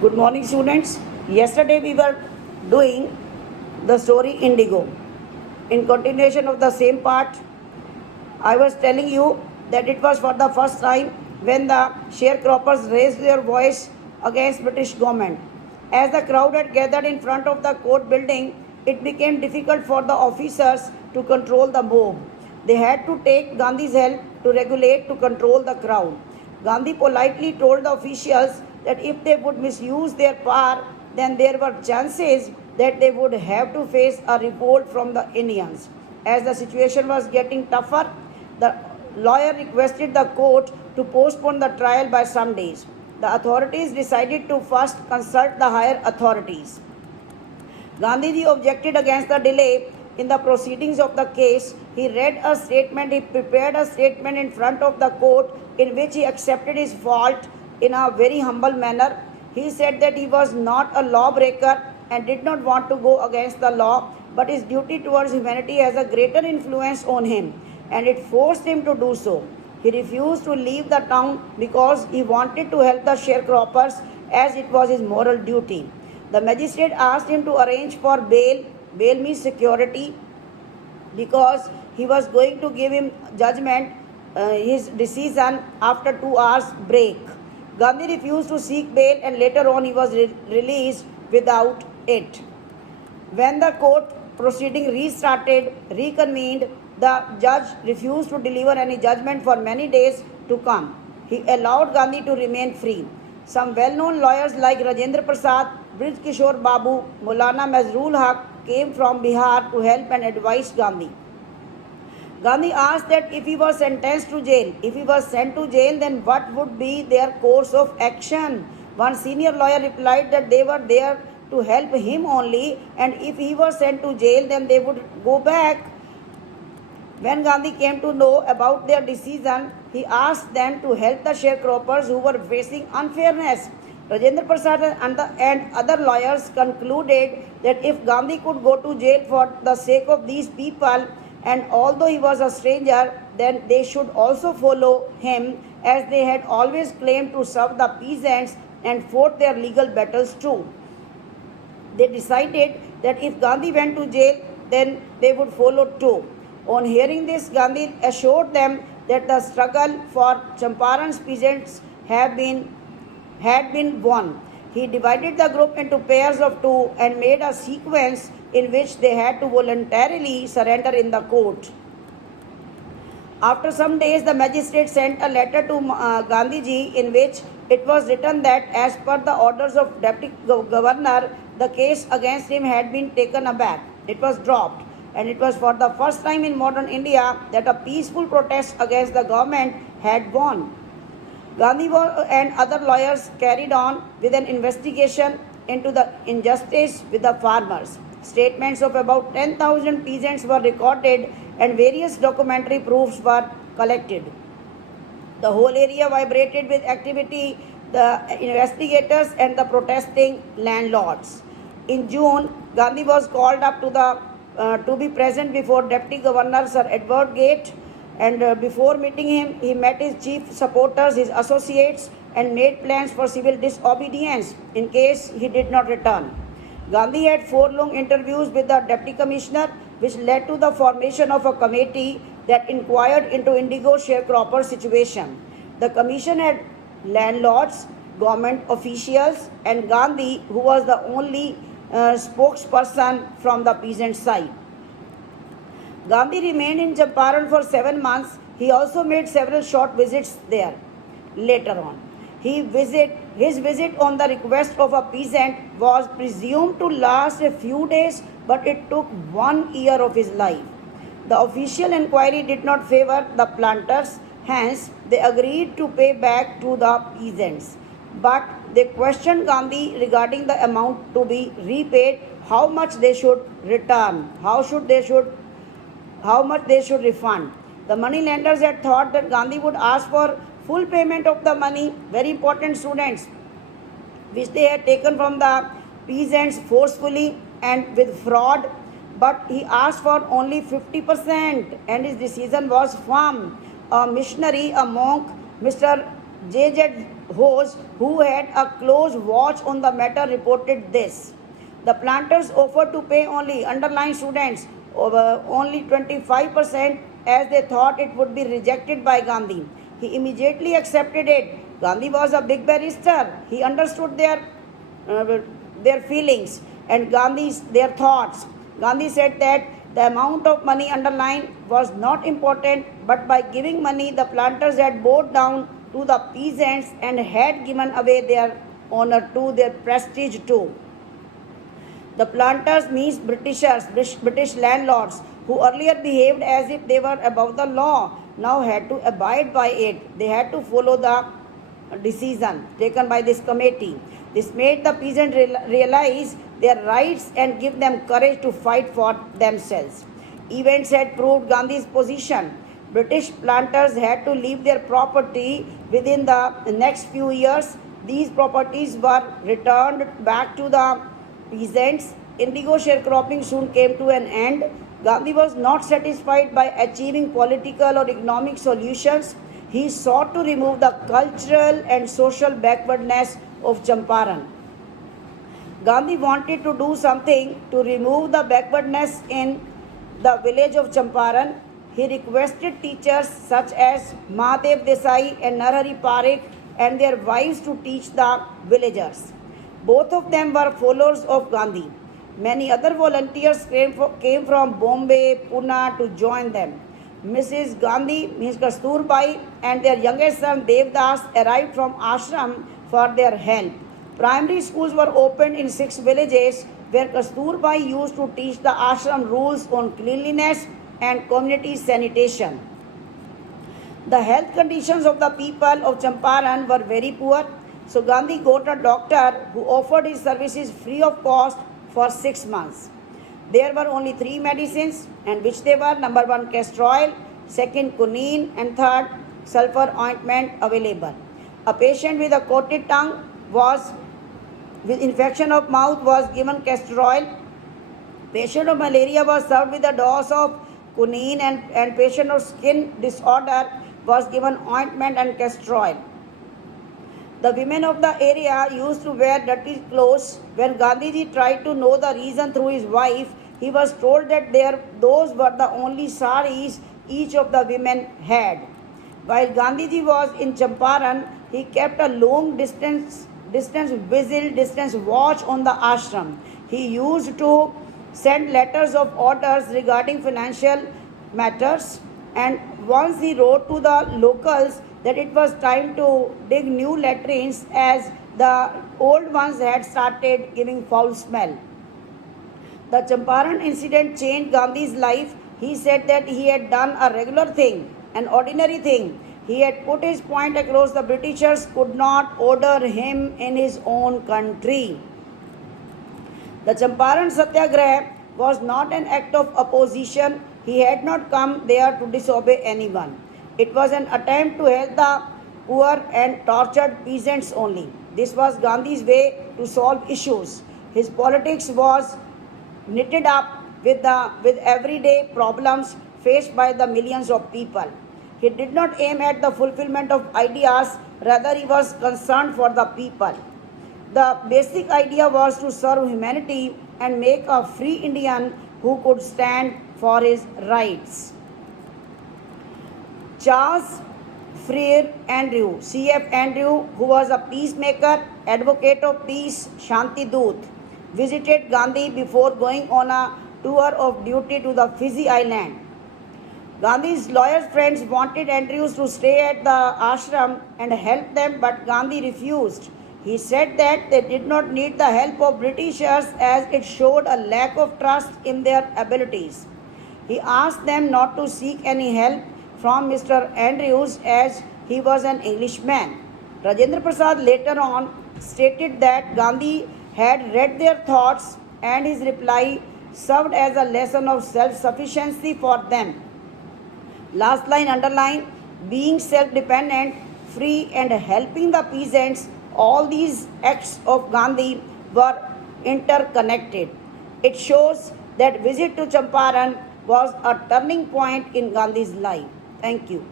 Good morning, students. Yesterday we were doing the story Indigo. In continuation of the same part, I was telling you that it was for the first time when the sharecroppers raised their voice against British government. As the crowd had gathered in front of the court building, it became difficult for the officers to control the mob. They had to take Gandhi's help to regulate to control the crowd. Gandhi politely told the officials that if they would misuse their power, then there were chances that they would have to face a revolt from the Indians. As the situation was getting tougher, the lawyer requested the court to postpone the trial by some days. The authorities decided to first consult the higher authorities. Gandhiji objected against the delay in the proceedings of the case. He prepared a statement in front of the court in which he accepted his fault in a very humble manner. He said that he was not a lawbreaker and did not want to go against the law, but his duty towards humanity has a greater influence on him, and it forced him to do so. He refused to leave the town because he wanted to help the sharecroppers as it was his moral duty. The magistrate asked him to arrange for bail. Bail means security, because he was going to give him judgment, his decision after 2 hours break. Gandhi refused to seek bail and later on he was released without it. When the court proceeding reconvened, the judge refused to deliver any judgment for many days to come. He allowed Gandhi to remain free. Some well-known lawyers like Rajendra Prasad, Brij Kishore Babu, Maulana Mazrul Haq came from Bihar to help and advise Gandhi. Gandhi asked that if he was sent to jail, then what would be their course of action? One senior lawyer replied that they were there to help him only, and if he was sent to jail, then they would go back. When Gandhi came to know about their decision, he asked them to help the sharecroppers who were facing unfairness. Rajendra Prasad and other lawyers concluded that if Gandhi could go to jail for the sake of these people, and although he was a stranger, then they should also follow him, as they had always claimed to serve the peasants and fought their legal battles too. They decided that if Gandhi went to jail, then they would follow too. On hearing this, Gandhi assured them that the struggle for Champaran's peasants had been won. He divided the group into pairs of two and made a sequence in which they had to voluntarily surrender in the court. After some days, the magistrate sent a letter to Gandhiji in which it was written that as per the orders of Deputy Governor, the case against him had been taken aback. It was dropped, and it was for the first time in modern India that a peaceful protest against the government had won. Gandhi and other lawyers carried on with an investigation into the injustice with the farmers. Statements of about 10,000 peasants were recorded and various documentary proofs were collected. The whole area vibrated with activity, the investigators and the protesting landlords. In June, Gandhi was called up to be present before Deputy Governor Sir Edward Gate, and before meeting him, he met his chief supporters, his associates, and made plans for civil disobedience in case he did not return. Gandhi had 4 long interviews with the Deputy Commissioner, which led to the formation of a committee that inquired into Indigo sharecropper situation. The commission had landlords, government officials, and Gandhi, who was the only spokesperson from the peasant side. Gandhi remained in Champaran for 7 months. He also made several short visits there. Later on, his visit on the request of a peasant was presumed to last a few days, but it took 1 year of his life. The official inquiry did not favor the planters, hence they agreed to pay back to the peasants. But they questioned Gandhi regarding the amount to be repaid, how much they should return, how much they should refund. The money lenders had thought that Gandhi would ask for full payment of the money, very important students, which they had taken from the peasants forcefully and with fraud, but he asked for only 50% and his decision was firm. A missionary, a monk, Mr. J.Z. host who had a close watch on the matter reported this. The planters offered to pay only underlying students only 25% as they thought it would be rejected by Gandhi. He immediately accepted it. Gandhi was a big barrister. He understood their feelings and Gandhi's their thoughts. Gandhi said that the amount of money underlying was not important, but by giving money, the planters had bowed down to the peasants and had given away their honor too, their prestige too. The planters means British landlords who earlier behaved as if they were above the law, now had to abide by it. They had to follow the decision taken by this committee. This made the peasants realize their rights and give them courage to fight for themselves. Events had proved Gandhi's position. British planters had to leave their property within the next few years. These properties were returned back to the peasants. Indigo sharecropping soon came to an end. Gandhi was not satisfied by achieving political or economic solutions. He sought to remove the cultural and social backwardness of Champaran. Gandhi wanted to do something to remove the backwardness in the village of Champaran. He requested teachers such as Mahadev Desai and Narhari Parikh and their wives to teach the villagers. Both of them were followers of Gandhi. Many other volunteers came from Bombay, Pune to join them. Mrs. Gandhi, Ms. Kasturbai, and their youngest son Devdas arrived from ashram for their help. Primary schools were opened in 6 villages where Kasturbai used to teach the ashram rules on cleanliness and community sanitation. The health conditions of the people of Champaran were very poor, so Gandhi got a doctor who offered his services free of cost for 6 months. There were only 3 medicines, and which they were: number 1 castor oil, second quinine, and third sulfur ointment available. A patient with a coated tongue was with infection of mouth was given castor oil. Patient of malaria was served with a dose of quinine, and patient of skin disorder was given ointment and castor oil. The women of the area used to wear dirty clothes. When Gandhiji tried to know the reason through his wife, he was told that those were the only saris each of the women had. While Gandhiji was in Champaran, he kept a long distance vigil, distance watch on the ashram. He used to send letters of orders regarding financial matters, and once he wrote to the locals that it was time to dig new latrines as the old ones had started giving foul smell. The Champaran incident changed Gandhi's life. He said that he had done a regular thing, an ordinary thing. He had put his point across. The Britishers could not order him in his own country. The Champaran Satyagraha was not an act of opposition. He had not come there to disobey anyone. It was an attempt to help the poor and tortured peasants only. This was Gandhi's way to solve issues. His politics was knitted up with everyday problems faced by the millions of people. He did not aim at the fulfillment of ideas, rather he was concerned for the people. The basic idea was to serve humanity and make a free Indian who could stand for his rights. Charles Freer Andrew, C.F. Andrew, who was a peacemaker, advocate of peace, Shanti Doot, visited Gandhi before going on a tour of duty to the Fiji island. Gandhi's lawyer friends wanted Andrews to stay at the ashram and help them, but Gandhi refused. He said that they did not need the help of Britishers as it showed a lack of trust in their abilities. He asked them not to seek any help from Mr. Andrews as he was an Englishman. Rajendra Prasad later on stated that Gandhi had read their thoughts and his reply served as a lesson of self-sufficiency for them. Last line underline, being self-dependent, free and helping the peasants, all these acts of Gandhi were interconnected. It shows that visit to Champaran was a turning point in Gandhi's life. Thank you.